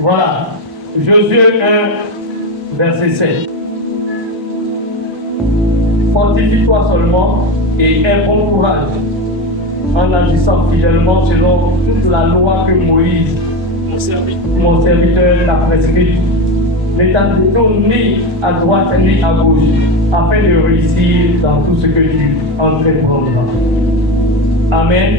Voilà. Josué 1, verset 7. Fortifie-toi seulement et aie bon courage en agissant fidèlement selon toute la loi que Moïse, mon serviteur, t'a prescrite. Ne t'attends ni à droite ni à gauche, afin de réussir dans tout ce que tu entreprendras. Amen.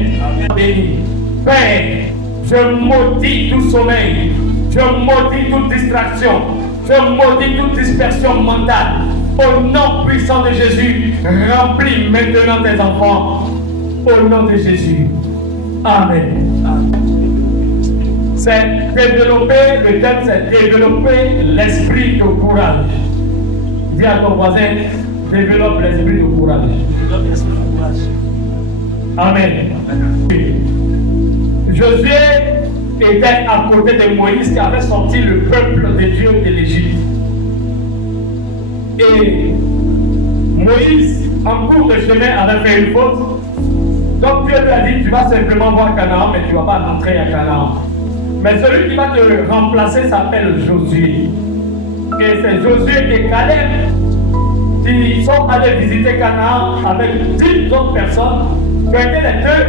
Béni. Père, je maudis tout sommeil, je maudis toute distraction, je maudis toute dispersion mentale. Au nom puissant de Jésus, remplis maintenant tes enfants. Au nom de Jésus. Amen. C'est développer, le thème c'est développer l'esprit de courage. Dis à ton voisin, développe l'esprit de courage. Amen. Josué était à côté de Moïse qui avait sorti le peuple de Dieu de l'Égypte. Et Moïse, en cours de chemin, avait fait une faute. Donc Dieu lui a dit, tu vas simplement voir Canaan, mais tu ne vas pas entrer à Canaan. Mais celui qui va te remplacer s'appelle Josué. Et c'est Josué et Caleb qui sont allés visiter Canaan avec 10 autres personnes qui ont été les deux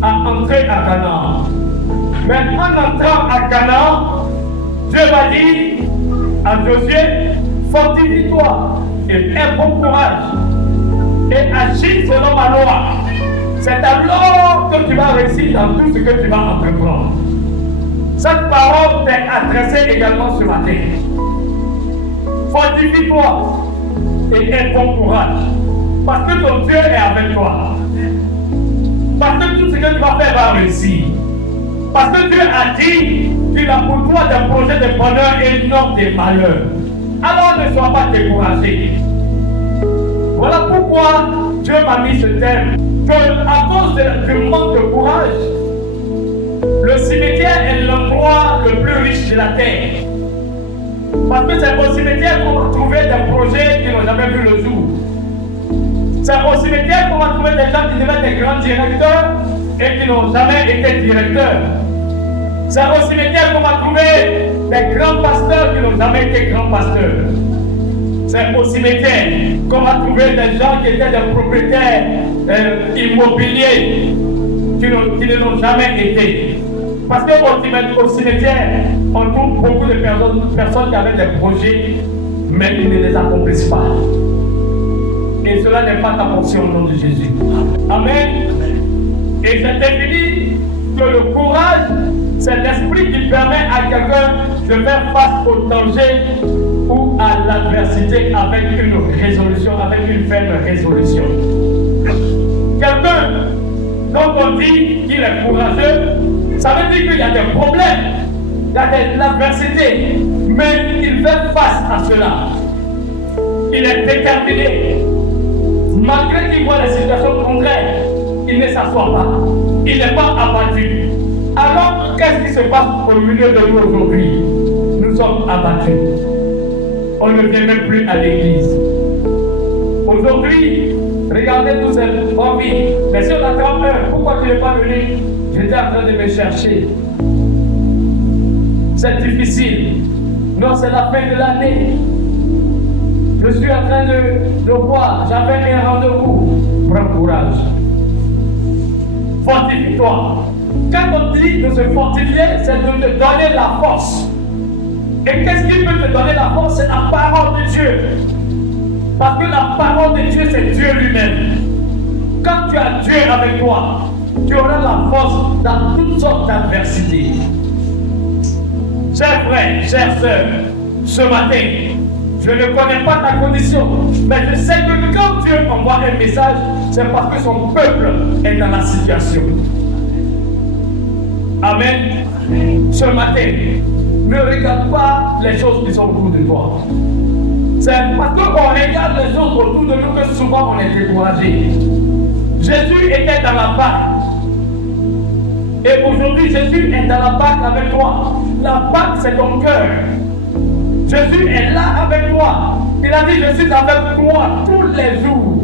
à entrer à Canaan. Mais en entrant à Canaan, Dieu va dire à Josué, fortifie-toi et aie bon courage et agis selon ma loi. C'est alors que tu vas réussir dans tout ce que tu vas entreprendre. Cette parole t'est adressée également ce matin. Fortifie-toi et aie bon courage. Parce que ton Dieu est avec toi. Parce que tout ce que tu vas faire va réussir. Parce que Dieu a dit qu'il a pour toi des projets de bonheur et non des malheurs. Alors ne sois pas découragé. Voilà pourquoi Dieu m'a mis ce thème. Que à cause du manque de courage, le cimetière est l'endroit le plus riche de la terre. Parce que c'est au cimetière qu'on va trouver des projets qui n'ont jamais vu le jour. C'est au cimetière qu'on va trouver des gens qui deviennent des grands directeurs et qui n'ont jamais été directeurs. C'est au cimetière qu'on va trouver des grands pasteurs qui n'ont jamais été grands pasteurs. C'est au cimetière qu'on va trouver des gens qui étaient des propriétaires immobiliers qui ne l'ont jamais été. Parce qu'au cimetière, on trouve beaucoup de personnes qui avaient des projets, mais qui ne les accomplissent pas. Et cela n'est pas ta portion au nom de Jésus. Amen. Et j'ai défini que le courage, c'est l'esprit qui permet à quelqu'un de faire face au danger ou à l'adversité avec une résolution, avec une ferme résolution. Quelqu'un dont on dit qu'il est courageux, ça veut dire qu'il y a des problèmes, il y a de l'adversité, mais il fait face à cela. Il est déterminé. Malgré qu'il voit les situations contraires, il ne s'assoit pas. Il n'est pas abattu. Alors, qu'est-ce qui se passe au milieu de nous aujourd'hui? Nous sommes abattus. On ne vient même plus à l'église. Aujourd'hui, regardez tous ces envies. Mais si on attend peur, pourquoi tu n'es pas venu? J'étais en train de me chercher. C'est difficile. Non, c'est la fin de l'année. Je suis en train de voir. J'avais un rendez-vous. Prends courage. Fortifie-toi. Quand on dit de se fortifier, c'est de te donner la force. Et qu'est-ce qui peut te donner la force? C'est la parole de Dieu. Parce que la parole de Dieu, c'est Dieu lui-même. Quand tu as Dieu avec toi, tu auras la force dans toutes sortes d'adversités. Chers frères, chères sœurs, ce matin, je ne connais pas ta condition, mais je sais que quand Dieu envoie un message, c'est parce que son peuple est dans la situation. Amen. Ce matin, ne regarde pas les choses qui sont autour de toi. C'est parce qu'on regarde les choses autour de nous que souvent on est découragé. Jésus était dans la barque. Et aujourd'hui, Jésus est dans la barque avec toi. La barque, c'est ton cœur. Jésus est là avec toi. Il a dit, je suis avec toi tous les jours.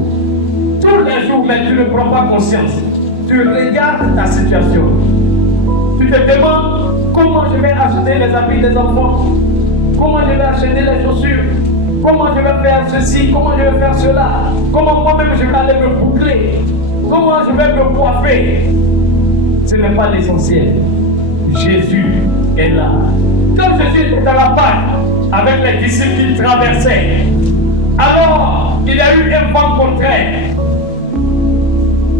Tous les jours, mais tu ne prends pas conscience. Tu regardes ta situation. Tu te demandes, Comment je vais acheter les habits des enfants? Comment je vais acheter les chaussures? Comment je vais faire ceci? Comment je vais faire cela? Comment moi-même je vais aller me boucler? Comment je vais me coiffer? Ce n'est pas l'essentiel. Jésus est là. Quand Jésus était dans la barque avec les disciples qui traversaient, alors il y a eu un vent contraire.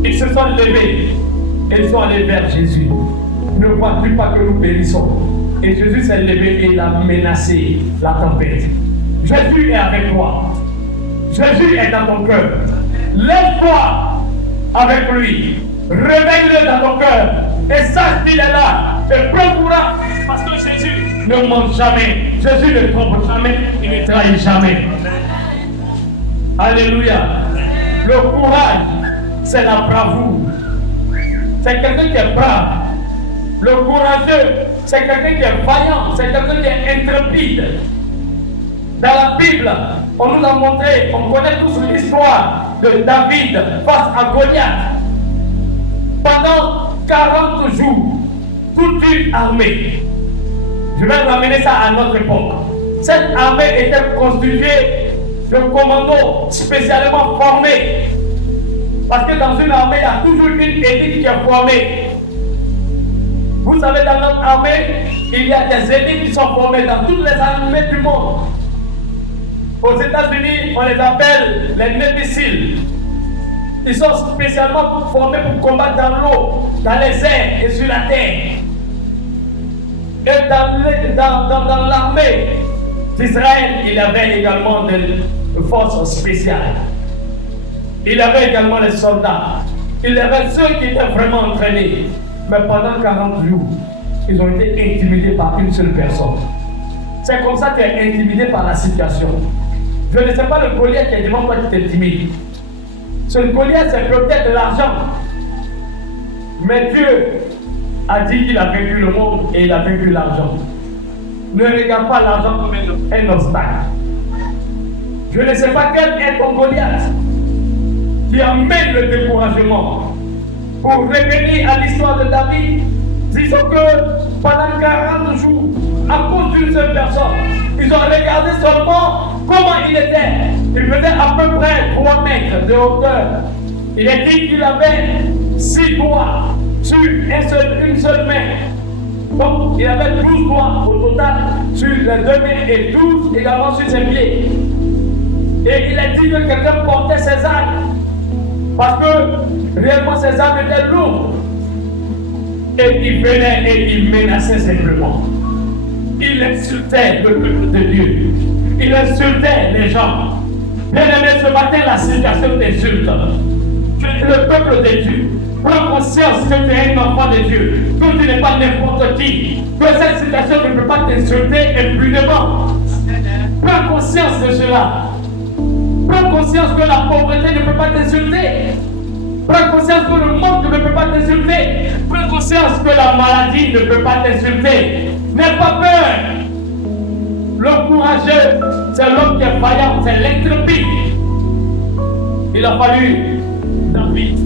Ils se sont levés et ils sont allés vers Jésus. Ne vois-tu pas que nous périssons? Et Jésus s'est levé et il a menacé la tempête. Jésus est avec toi. Jésus est dans ton cœur. Lève-toi avec lui. Réveille-le dans ton cœur. Et sache qu'il est là. Et prends courage. Parce que Jésus ne ment jamais. Jésus ne trompe jamais. Il ne trahit jamais. Alléluia. Le courage, c'est la bravoure. C'est quelqu'un qui est brave. Le courageux, c'est quelqu'un qui est vaillant. C'est quelqu'un qui est intrépide. Dans la Bible, on nous a montré, on connaît tous l'histoire de David face à Goliath. Pendant 40 jours, toute une armée. Je vais ramener ça à notre époque. Cette armée était constituée de commandos spécialement formés. Parce que dans une armée, il y a toujours une élite qui est formée. Vous savez, dans notre armée, il y a des élites qui sont formées dans toutes les armées du monde. Aux États-Unis, on les appelle les Navy Seals. Ils sont spécialement formés pour combattre dans l'eau, dans les airs et sur la terre. Et dans l'armée d'Israël, il y avait également des forces spéciales. Il y avait également les soldats. Il y avait ceux qui étaient vraiment entraînés. Mais pendant 40 jours, ils ont été intimidés par une seule personne. C'est comme ça qu'ils sont intimidés par la situation. Je ne sais pas le Goliath qui est devant toi qui t'intimide. Ce Goliath, c'est peut-être l'argent. Mais Dieu a dit qu'il a vaincu le monde et il a vaincu l'argent. Ne regarde pas l'argent comme un obstacle. Je ne sais pas quel est ton Goliath qui amène le découragement. Pour revenir à l'histoire de David, disons que pendant 40 jours, à cause d'une seule personne, ils ont regardé seulement comment il était. Il faisait à peu près 3 mètres de hauteur. Il est dit qu'il avait 6 doigts sur une seule main. Donc il avait 12 doigts au total sur les 2 mains et 12 également sur ses pieds. Et il est dit que quelqu'un portait ses armes. Parce que réellement ses armes étaient lourdes. Et il venait et il menaçait simplement. Il insultait le peuple de Dieu. Il insultait les gens. Bien-aimé, ce matin, la situation t'insulte. Tu es le peuple de Dieu. Prends conscience que tu es un enfant de Dieu. Que tu n'es pas n'importe qui. Que cette situation ne peut pas t'insulter impunément. Prends conscience de cela. Prends conscience que la pauvreté ne peut pas t'insulter. Prends conscience que le monde ne peut pas t'insulter. Prends conscience que la maladie ne peut pas t'insulter. N'aie pas peur. Le courageux, c'est l'homme qui est vaillant, c'est l'intrépide. Il a fallu David,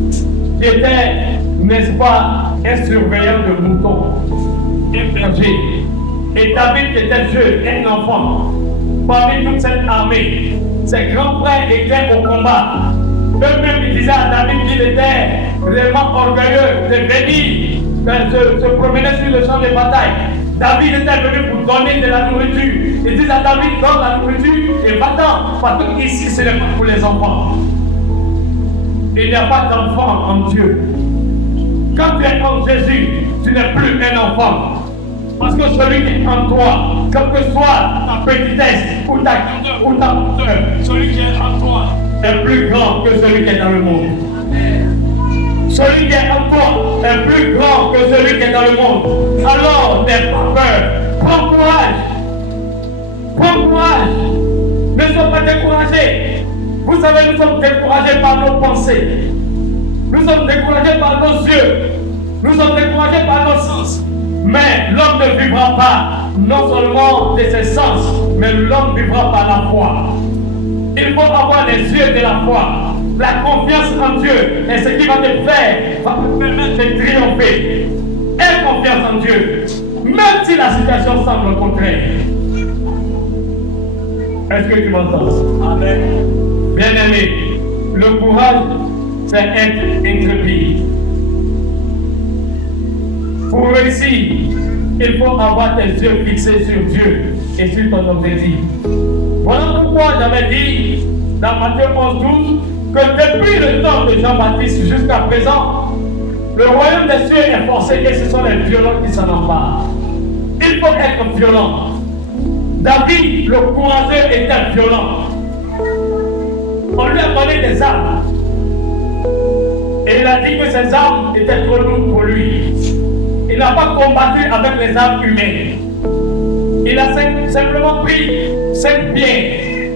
qui était, n'est-ce pas, un surveillant de moutons, un berger. Et David qui était jeune, un enfant, parmi toute cette armée. Ses grands frères étaient au combat. Eux-mêmes, ils disaient à David qu'il était réellement orgueilleux de venir se promener sur le champ de bataille. David était venu pour donner de la nourriture. Ils disent à David, donne la nourriture et va-t'en. Parce que ici, ce n'est pas pour les enfants. Il n'y a pas d'enfant en Dieu. Quand tu es en Jésus, tu n'es plus un enfant. Parce que celui qui est en toi, quelle que soit ta petitesse ou ta hauteur, celui qui est en toi est plus grand que celui qui est dans le monde. Celui qui est en toi est plus grand que celui qui est dans le monde. Alors, n'aie pas peur. Prends courage. Prends courage. Ne sois pas découragé. Vous savez, nous sommes découragés par nos pensées. Nous sommes découragés par nos yeux. Nous sommes découragés par nos sens. Mais l'homme ne vivra pas non seulement de ses sens, mais l'homme vivra par la foi. Il faut avoir les yeux de la foi. La confiance en Dieu est ce qui va te faire, va te permettre de triompher. Aie confiance en Dieu. même si la situation semble contraire. Est-ce que tu m'entends? Amen. Bien-aimé, le courage, c'est être intrépide. Pour réussir, il faut avoir tes yeux fixés sur Dieu et sur ton objectif. Voilà pourquoi j'avais dit dans Matthieu 11:12 que depuis le temps de Jean-Baptiste jusqu'à présent, le royaume des cieux est forcé et ce sont les violents qui s'en emparent. Il faut être violent. David, le courageux, était violent. On lui a donné des armes. Et il a dit que ces armes étaient trop lourdes pour lui. Il n'a pas combattu avec les armes humaines. Il a simplement pris 5 pieds.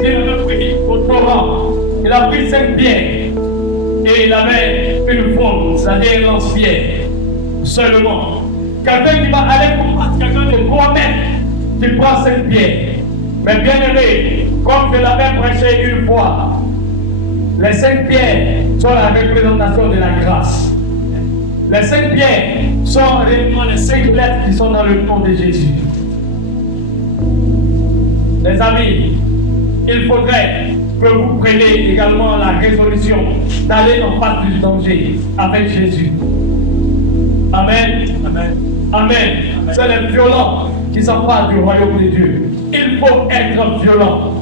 Il a pris au torrent. Il a pris 5 pieds. Et il avait une fronde, c'est-à-dire un lance-pierre. Seulement. Quelqu'un qui va aller combattre quelqu'un de 3 mètres, qui prend 5 pieds. Mais bien aimé, comme je l'avais prêché une fois, les 5 pieds sont la représentation de la grâce. Les 5 pieds sont réellement les 5 lettres qui sont dans le nom de Jésus. Les amis, il faudrait que vous preniez également la résolution d'aller en face du danger avec Jésus. Amen. Amen. Amen. C'est les violents qui s'emparent du royaume de Dieu. Il faut être violent.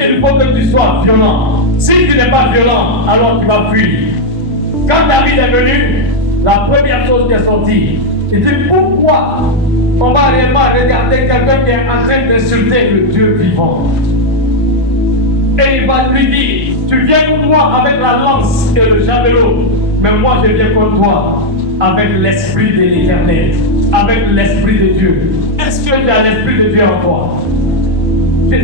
Il faut que tu sois violent. Si tu n'es pas violent, alors tu vas fuir. Quand David est venu, la première chose qui est sortie, il dit pourquoi on va réellement regarder quelqu'un qui est en train d'insulter le Dieu vivant. Et il va lui dire, tu viens contre moi avec la lance et le javelot, mais moi je viens contre toi avec l'esprit de l'Éternel, avec l'esprit de Dieu. Est-ce que tu as l'esprit de Dieu en toi?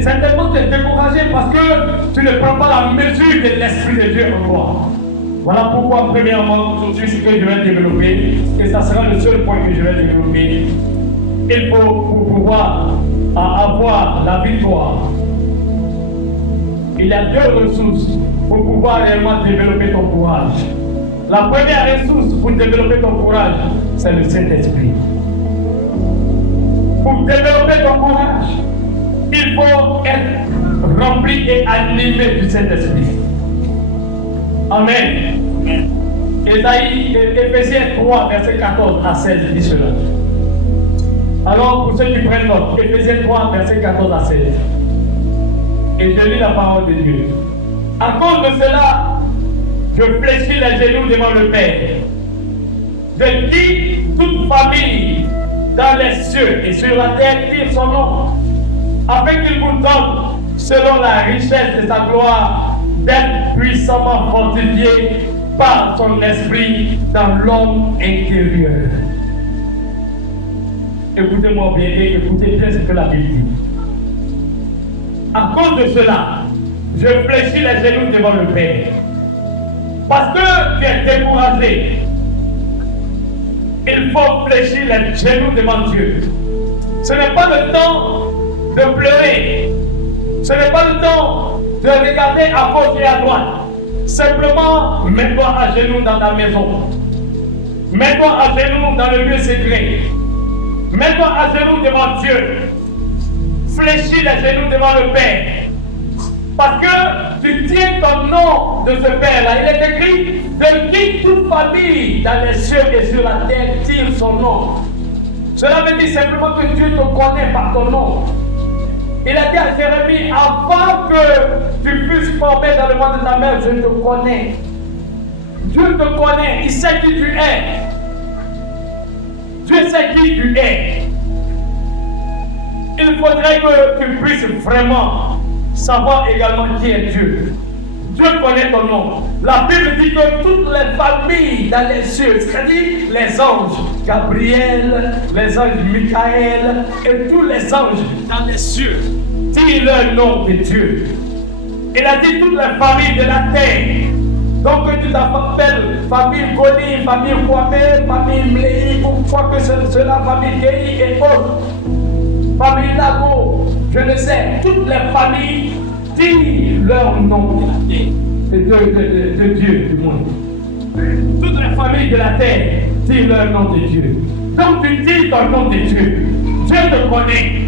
Certainement tu es découragé parce que tu ne prends pas la mesure de l'esprit de Dieu en toi. Voilà pourquoi, premièrement, aujourd'hui, ce que je vais développer, et ça sera le seul point que je vais développer, il faut, pour pouvoir avoir la victoire, il y a 2 ressources pour pouvoir réellement développer ton courage. La première ressource pour développer ton courage, c'est le Saint-Esprit. Pour développer ton courage, il faut être rempli et animé du Saint-Esprit. Amen. Éphésiens 3, verset 14 à 16 dit cela. Alors, pour ceux qui prennent note, Éphésiens 3, verset 14 à 16. Et je lis la parole de Dieu. À cause de cela, je fléchis les genoux devant le Père. Je dis toute famille dans les cieux et sur la terre tire son nom, afin qu'il vous donne, selon la richesse de sa gloire, d'être puissamment fortifié par son esprit dans l'homme intérieur. Écoutez-moi bien et écoutez bien ce que la Bible dit. À cause de cela, je fléchis les genoux devant le Père. Parce que tu es découragé, il faut fléchir les genoux devant Dieu. Ce n'est pas le temps de pleurer. Ce n'est pas le temps de regarder à gauche et à droite. Simplement, mets-toi à genoux dans ta maison. Mets-toi à genoux dans le lieu secret. Mets-toi à genoux devant Dieu. Fléchis les genoux devant le Père. Parce que tu tiens ton nom de ce Père-là. Il est écrit de qui toute famille dans les cieux et sur la terre tire son nom. Cela veut dire simplement que Dieu te connaît par ton nom. Il a dit à Jérémie, avant que tu puisses former dans le monde de ta mère, je te connais. Dieu te connaît, il sait qui tu es. Dieu sait qui tu es. Il faudrait que tu puisses vraiment savoir également qui est Dieu. Dieu connaît ton nom. La Bible dit que toutes les familles dans les cieux, c'est-à-dire les anges, Gabriel, les anges Michael et tous les anges dans les cieux, disent le nom de Dieu. Il a dit toutes les familles de la terre. Donc tu t'appelles famille Goli, famille Kwame, famille Mlei, pourquoi que cela, famille Guéhi et autres. Famille Lago, je ne sais, toutes les familles disent leur nom de Dieu du monde. Toutes les familles de la terre disent leur nom de Dieu. Donc tu dis dans le nom de Dieu. Dieu te connaît.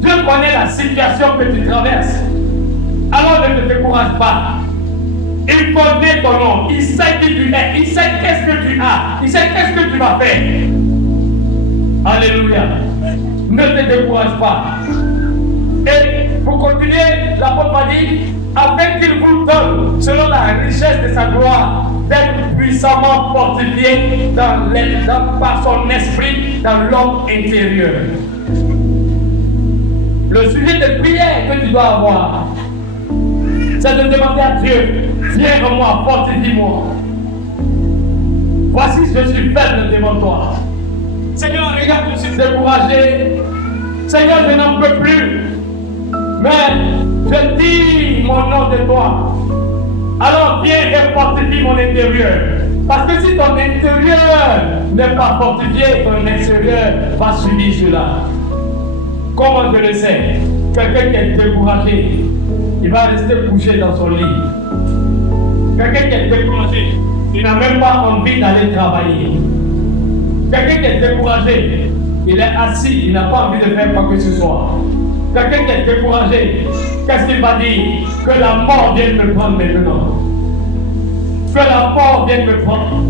Dieu connaît la situation que tu traverses. Alors ne te décourage pas. Il connaît ton nom. Il sait qui tu es. Il sait qu'est-ce que tu as. Il sait qu'est-ce que tu vas faire. Alléluia. Ne te décourage pas. Et pour continuer, l'apôtre m'a dit, afin qu'il vous donne, selon la richesse de sa gloire, d'être puissamment fortifié par son esprit dans l'homme intérieur. Le sujet de prière que tu dois avoir, c'est de demander à Dieu, viens en moi, fortifie-moi. Voici, je suis faible devant toi. Seigneur, regarde, je suis découragé. Seigneur, je n'en peux plus. Mais je dis mon nom de toi. Alors viens et fortifie mon intérieur. Parce que si ton intérieur n'est pas fortifié, ton extérieur va subir cela. Comment je le sais? Quelqu'un qui est découragé, il va rester couché dans son lit. Quelqu'un qui est découragé, il n'a même pas envie d'aller travailler. Quelqu'un qui est découragé, il est assis, il n'a pas envie de faire quoi que ce soit. Quelqu'un qui est découragé, qu'est-ce qu'il va dire? Que la mort vienne me prendre maintenant. Que la mort vienne me prendre.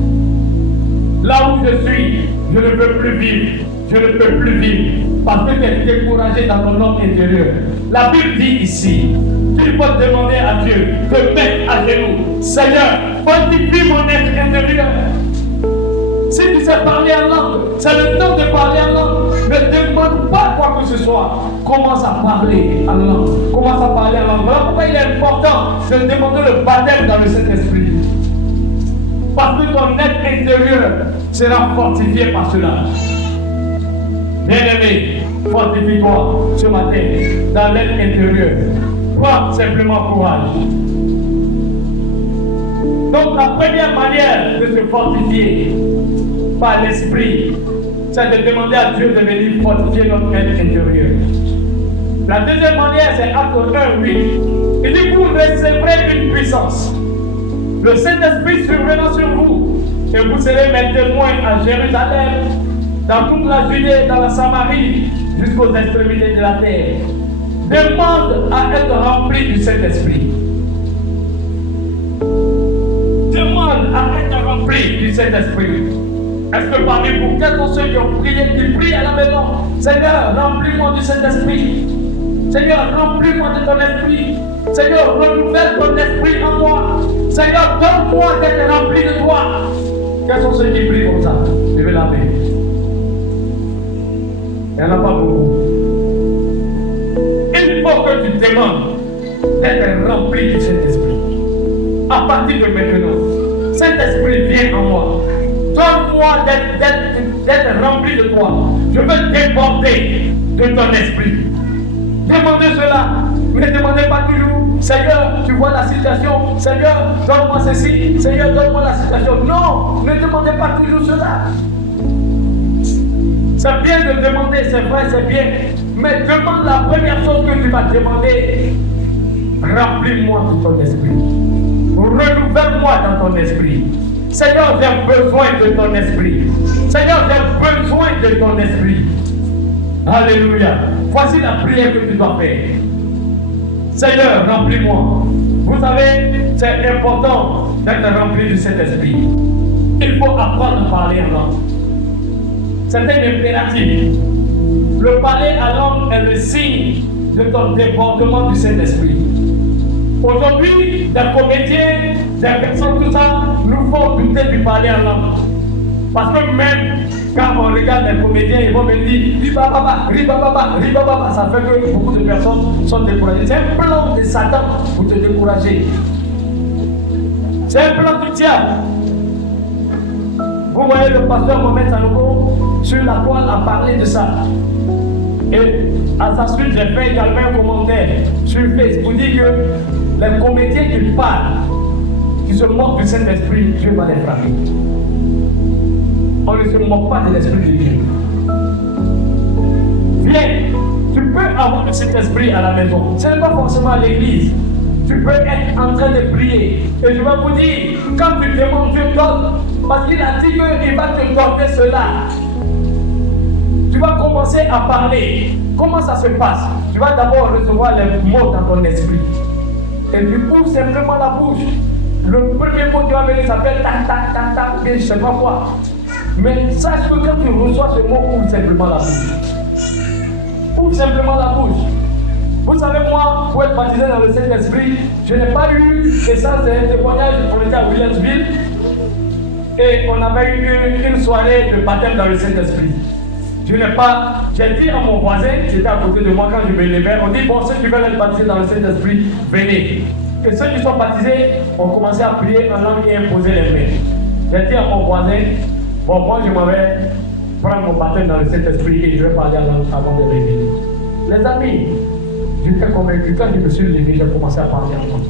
Là où je suis, je ne peux plus vivre. Je ne peux plus vivre. Parce que tu es découragé dans ton homme intérieur. La Bible dit ici qu'il faut demander à Dieu de mettre à genoux. Seigneur, fortifie mon être intérieur. Si tu sais parler en langue, c'est le temps de parler en langue. Ne demande pas quoi que ce soit. Commence à parler en langue. Commence à parler en langue. Voilà pourquoi il est important de demander le baptême dans le Saint-Esprit. Parce que ton être intérieur sera fortifié par cela. Bien-aimé, fortifie-toi ce matin dans l'être intérieur. Prends simplement courage. Donc la première manière de se fortifier par l'esprit, c'est de demander à Dieu de venir fortifier notre être intérieur. La deuxième manière, c'est Acte 1:8. Il dit, vous recevrez une puissance. Le Saint-Esprit survenant sur vous, et vous serez mes témoins à Jérusalem, dans toute la Judée, dans la Samarie, jusqu'aux extrémités de la terre. Demande à être rempli du Saint-Esprit. Demande à être rempli du Saint-Esprit. Est-ce que parmi vous, quels sont ceux qui ont prié, qui prient à la maison? Seigneur, remplis-moi du Saint-Esprit. Seigneur, remplis-moi de ton esprit. Seigneur, renouvelle ton esprit en moi. Seigneur, donne-moi d'être rempli de toi. Quels sont ceux qui prient comme ça? Levez la main. Il n'y en a pas beaucoup. Il faut que tu demandes d'être rempli du Saint-Esprit. À partir de maintenant, Saint-Esprit, viens en moi. Donne-moi d'être rempli de toi. Je veux déborder de ton esprit. Demandez cela. Ne demandez pas toujours, Seigneur, tu vois la situation. Seigneur, donne-moi ceci. Seigneur, donne-moi la situation. Non, ne demandez pas toujours cela. C'est bien de demander, c'est vrai, c'est bien. Mais demande la première chose que tu vas demander. Remplis-moi de ton esprit. Renouvelle-moi dans ton esprit. Seigneur, j'ai besoin de ton esprit. Seigneur, j'ai besoin de ton esprit. Alléluia. Voici la prière que tu dois faire. Seigneur, remplis-moi. Vous savez, c'est important d'être rempli du Saint-Esprit. Il faut apprendre à parler en langue. C'est un impératif. Le parler en langue est le signe de ton débordement du Saint-Esprit. Aujourd'hui, des comédiens, des personnes, tout ça, nous font douter du parler en langue. Parce que même quand on regarde les comédiens, ils vont me dire ribababa, ribababa, ribababa. Ça fait que beaucoup de personnes sont découragées. C'est un plan de Satan pour te décourager. C'est un plan du diable. Vous voyez le pasteur Mohamed Sanogo sur la toile a parlé de ça. Et à sa suite, j'ai fait également un commentaire sur Facebook pour dire que les comédiens qui parlent, qui se moquent du Saint-Esprit, Dieu va les frapper. On ne se moque pas de l'Esprit de Dieu. Viens, tu peux avoir le Saint-Esprit à la maison. Ce n'est pas forcément à l'église. Tu peux être en train de prier. Et je vais vous dire, quand tu demandes, Dieu donne. Parce qu'il a dit qu'il va te donner cela. vas commencer à parler. Comment ça se passe? Tu vas d'abord recevoir les mots dans ton esprit. Et tu ouvres simplement la bouche. Le premier mot qui va venir s'appelle tac, tac, tac, tac, je ne sais pas quoi. Mais sache que quand tu reçois ce mot, ouvre simplement la bouche. Ouvre simplement la bouche. Vous savez, moi, pour être baptisé dans le Saint-Esprit, je n'ai pas eu, et ça c'est un témoignage, on était à Williamsville, et on avait eu une soirée de baptême dans le Saint-Esprit. Je n'ai pas, j'ai dit à mon voisin, qui était à côté de moi quand je me levais, on dit, bon, ceux qui veulent être baptisés dans le Saint-Esprit, venez. Et ceux qui sont baptisés ont commencé à prier en langue et imposer les mains. J'ai dit à mon voisin, bon, moi je m'en vais prendre mon baptême dans le Saint-Esprit et je vais parler en langue avant de réveiller. Les amis, j'étais convaincu, quand je me suis levé, j'ai commencé à parler en langue.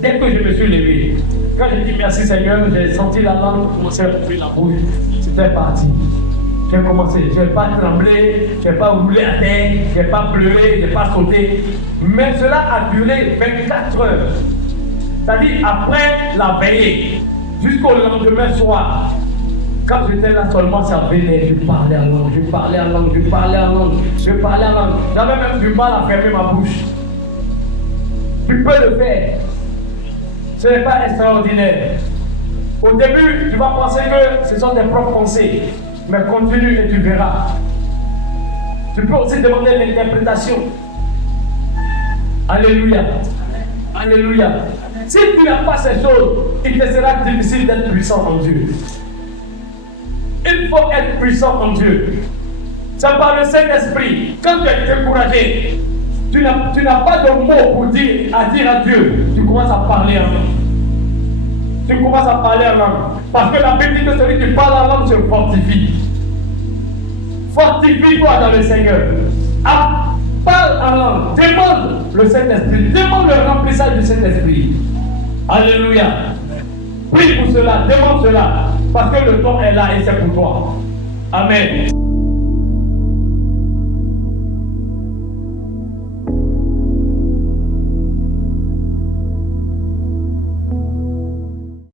Dès que je me suis levé, quand j'ai dit merci Seigneur, j'ai senti la langue commencer à ouvrir la bouche. C'était parti. J'ai commencé, je n'ai pas tremblé, je n'ai pas roulé à terre, je n'ai pas pleuré, je n'ai pas sauté. Mais cela a duré 24 heures. C'est-à-dire après la veillée, jusqu'au lendemain soir. Quand j'étais là seulement, ça venait, je parlais en langue, je parlais en langue, je parlais en langue, je parlais en langue. J'avais même du mal à fermer ma bouche. Tu peux le faire. Ce n'est pas extraordinaire. Au début, tu vas penser que ce sont tes propres pensées. Mais continue et tu verras. Tu peux aussi demander l'interprétation. Alléluia. Alléluia. Si tu n'as pas ces choses, il te sera difficile d'être puissant en Dieu. Il faut être puissant en Dieu. C'est par le Saint-Esprit. Quand tu es découragé, tu n'as pas de mots pour dire à Dieu. Tu commences à parler en langue. Tu commences à parler en langue. Parce que la Bible dit que celui qui parle en langue se fortifie. Fortifie-toi dans le Seigneur. Parle en langue. Demande le Saint-Esprit. Demande le remplissage du Saint-Esprit. Alléluia. Prie pour cela. Demande cela. Parce que le temps est là et c'est pour toi. Amen.